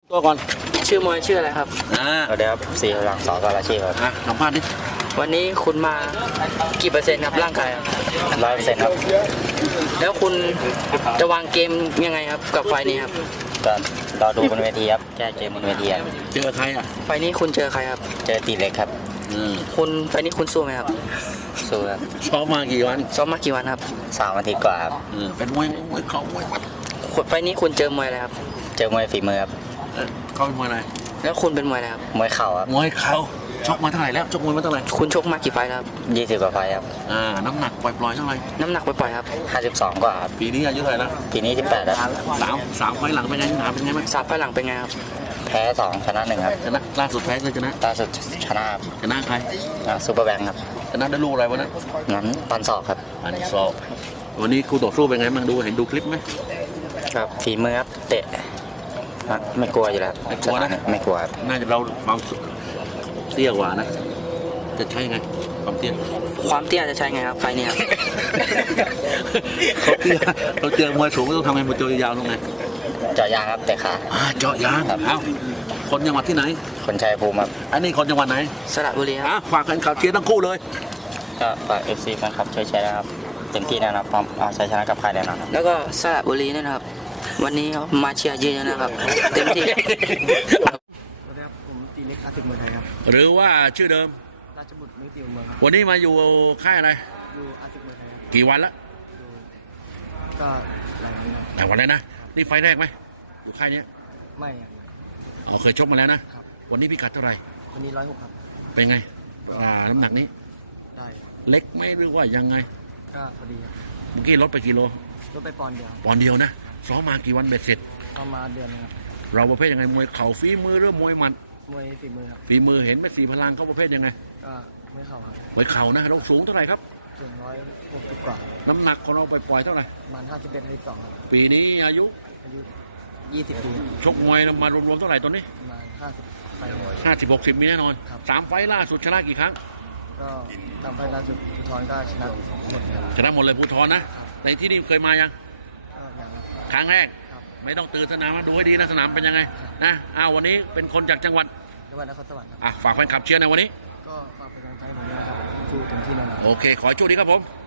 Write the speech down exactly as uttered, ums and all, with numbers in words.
ตัวก่อนชื่อมวยชื่ออะไรครับอ่าสวัสดีครับสี่หลังสองกอลาชีพครับอ่ะสัมภาษณ์ดิวันนี้คุณมากี่เปอร์เซ็นต์ครับร่างกายครับร้อยเปอร์เซ็นต์ครับแล้วคุณจะวางเกมยังไงครับกับไฟนี้ครับก็รอดูบนเวทีครับแก้เกมบนเวทีครับเจอใครอ่ะไฟนี้คุณเจอใครครับเจอตีเล็กครับอืมคุณไฟนี้คุณสู้ไหมครับสู้ครับซ้อมมากี่วันซ้อมมากี่วันครับสามอาทิตย์กว่าครับอืมเป็นมวยมวยเข่ามวยหมัดไฟนี้คุณเจอมวยอะไรครับเจอมวยฝีมือครับเขาเป็นมวยอะไรแล้วคุณเป็นมวยอะไรครับมวยเข่าครับมวยเข่าชกมาเท่าไหร่แล้วชกมวยมาเท่าไหร่คุณชกมากี่ไฟครับยี่สิบกว่าไฟครับอ่าน้ำหนักปล่อยๆเท่าไหร่น้ำหนักปล่อยๆครับห้าสิบสองกว่าครับปีนี้อายุเท่าไหร่แล้วปีนี้สิบแปดครับสามสามไฟหลังเป็นไงหนาเป็นไงบ้างสามไฟหลังเป็นไงครับแพ้สองชนะหนึ่งครับชนะล่าสุดแพ้เลยชนะล่าสุดชนะชนะใครซูเปอร์แบงค์ครับชนะได้ลูกอะไรวะนั้นนั้นปันศอกครับปันศอกวันนี้ครูต่อสู้เป็นไงบ้างดูเห็นดูคลิปไหมครับฝีมือครับเตะไม่กลัวอยู่แล้วไม่กลัวนะไม่กลัวน่าจะเราความเตี้ยกว่านะจะใช่ไงความเตี้ยความเตี้ยจะใช้ไงครับไฟนี้ครับเขาเตี้ยเราเจอมวยสูงต้องทำไงมวยตัวยาวตรงไหนเจาะยางครับเตะขาเจาะยางครับเอ้าคนจังหวัดที่ไหนคนชัยภูมิครับอันนี้คนจังหวัดไหนสระบุรีครับฝากกันข่าวเชียร์ทั้งคู่เลยก็ฝากเอฟซีแฟนคลับช่วยแชร์นะครับเต็มที่นะครับพร้อมเอาชัยชนะกับใครแน่นอนแล้วก็สระบุรีนี่นะครับวันนี้มาเชียร์เยอะๆนะครับเต็มที่สวัสดีครับผมตีเล็กอาร์ติกเมืองไทยครับหรือว่าชื่อเดิมราชบุตรมิติเมืองครับวันนี้มาอยู่ค่ายอะไรอยู่อาร์ติกเมืองไทยกี่วันละก็หลายวันหลายวันแล้วนะนี่ไฟแรกไหมอยู่ค่ายนี้ไม่อ๋อเคยชกมาแล้วนะวันนี้พิกัดเท่าไหร่วันนี้ร้อยหกครับเป็นไงน้ำหนักนี้ได้เล็กไหมหรือว่ายังไงก็พอดีครับเมื่อกี้ลดไปกิโลลดไปปอนด์เดียวปอนด์เดียวนะซ้อมมากี่วันเบ็ดเสร็จประมาณเดือนนึงครับเราประเภทยังไงมวยเข่าฝีมือหรือมวยหมัดมวยฝีมือครับฝีมือเห็นไหมสีพลังเขาประเภทยังไงก็ไม่เข่าครับมวยเข่านะเราสูงเท่าไหร่ครับสูงร้อยหกสิบกว่าน้ำหนักของเราปล่อยๆเท่าไหร่ประมาณห้าสิบเอ็ดห้าสิบสองครับปีนี้อายุอายุยี่สิบปีชกมวยมารวมๆเท่าไหร่ตอนนี้ประมาณห้าสิบไฟห้าสิบหกสิบมีแน่นอนสามไฟล่าสุดชนะกี่ครั้งก็ตามไฟล่าสุดภูธรก็ชนะหมดชนะหมดเลยภูธรนะในที่นี่เคยมายังครั้งแรกไม่ต้องตื่นสนามดูให้ดีนะสนามเป็นยังไงนะอ้าววันนี้เป็นคนจากจังหวัดจังหวัดนครสวรรค์ครับอ่ะฝากแฟนคลับเชียร์ในวันนี้ก็ฝากเป็นกำลังใจผมด้วยนะครับสู้เต็มที่แน่นอนโอเคขอให้โชคดีครับผม